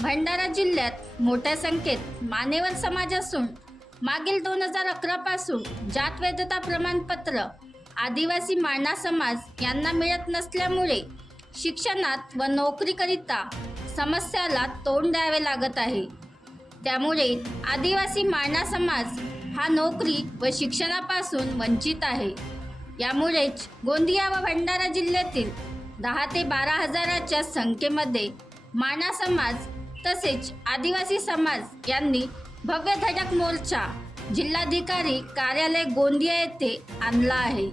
भंडारा जिल्ह्यात मोठ्या संख्येत मानेवर समाज असून मागील दोन हजार अकरा पासून जात वैधता प्रमाणपत्र आदिवासी माणा समाज यांना मिळत नसल्यामुळे शिक्षणात व नोकरीकरिता समस्याला तोंड द्यावे लागत आहे. त्यामुळे आदिवासी माणा समाज हा नोकरी व शिक्षणापासून वंचित आहे. यामुळेच गोंदिया व भंडारा जिल्ह्यातील दहा ते बारा हजाराच्या संख्येमध्ये माना समाज तसेच आदिवासी समाज यांनी भव्य धडक मोर्चा जिल्हाधिकारी कार्यालय गोंदिया येथे आणला आहे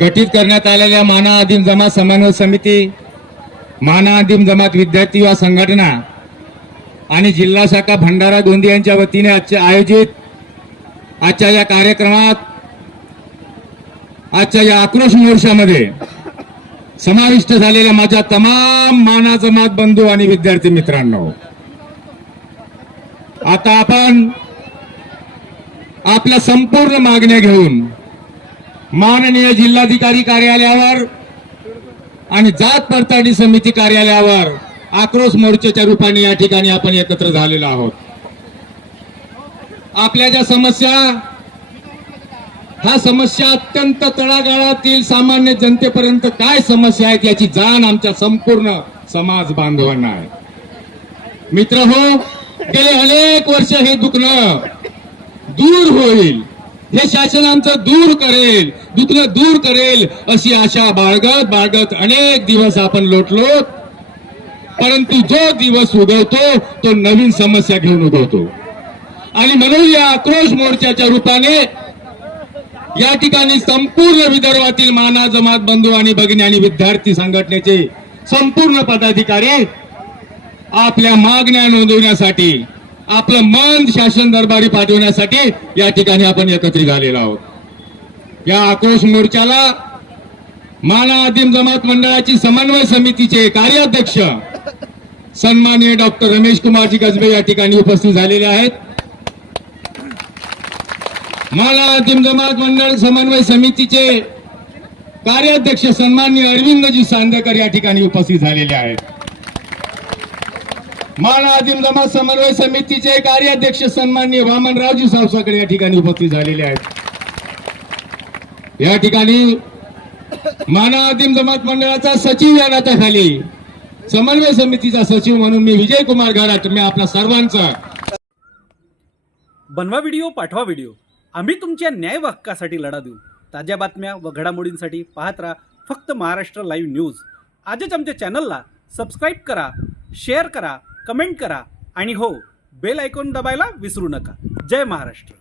गठीत करण्यात आलेल्या माना आदिम जमात समन्वय समिती माना आदिम जमात विद्यार्थी युवा संघटना आणि जिल्हा शाखा भंडारा गोंदी यांच्या वतीने आजच्या आयोजित आजच्या या कार्यक्रमात आजच्या या आक्रोश मोर्चामध्ये समाविष्ट झालेल्या माझ्या तमाम माना जमात बंधू आणि विद्यार्थी मित्रांनो आता आपण आपल्या संपूर्ण मागण्या घेऊन माननीय जिल्हाधिकारी कार्यालयावर आणि जात पडताळणी समिती कार्यालयावर आक्रोश मोर्चाच्या रूपाने या ठिकाणी आपण एकत्र झालेलो आहोत. आपल्या ज्या समस्या ह्या समस्या अत्यंत तळागाळातील सामान्य जनतेपर्यंत काय समस्या आहेत याची जाण आमच्या संपूर्ण समाज बांधवांना आहे. मित्र हो गेले अनेक वर्ष हे दुखणं. दूर होईल. हे शासन आमचं दूर करेल दुखणं दूर करेल अशी आशा बाळगत बाळगत अनेक दिवस आपण लोटलो. परंतु जो दिवस उगवतो तो नवीन समस्या घेऊन उगवतो. आणि म्हणून या आक्रोश मोर्चाच्या रूपाने या ठिकाणी संपूर्ण विदर्भातील माना जमात बंधू आणि भगिनी आणि विद्यार्थी संघटनेचे संपूर्ण पदाधिकारी आपल्या मागण्या नोंदवण्यासाठी आपलं मन शासन दरबारी पाठवण्यासाठी या ठिकाणी आपण एकत्रित झालेलो आहोत. या आक्रोश मोर्चाला माना आदिम जमात मंडळाची समन्वय समितीचे कार्याध्यक्ष सन्माननीय डॉक्टर रमेश कुमारजी गजबे या ठिकाणी उपस्थित झालेले आहेत. माला आदिम जमात मंडळ समन्वय समितीचे कार्याध्यक्ष सन्माननीय अरविंदजी सांदेकर या ठिकाणी उपस्थित झालेले आहेत. माना आदिम जमात समन्वय समितीचे कार्याध्यक्ष सन्माननीय वामनरावजी सावसाकडे या ठिकाणी उपस्थित झालेले आहेत. या ठिकाणी माना आदिम जमात मंडळाचा सचिव या नात्याखाली समन्वय समितीचा सचिव म्हणून मी विजय कुमार घरात मी आपल्या सर्वांचा. बनवा व्हिडिओ पाठवा व्हिडिओ. आम्ही तुमच्या न्याय हक्कासाठी लढा देऊ. ताज्या बातम्या व घडामोडींसाठी पाहत राहा फक्त महाराष्ट्र लाईव्ह न्यूज. आजच आमच्या चॅनलला सबस्क्राईब करा शेअर करा कमेंट करा आणि हो बेल आयकॉन दबायला विसरू नका. जय महाराष्ट्र.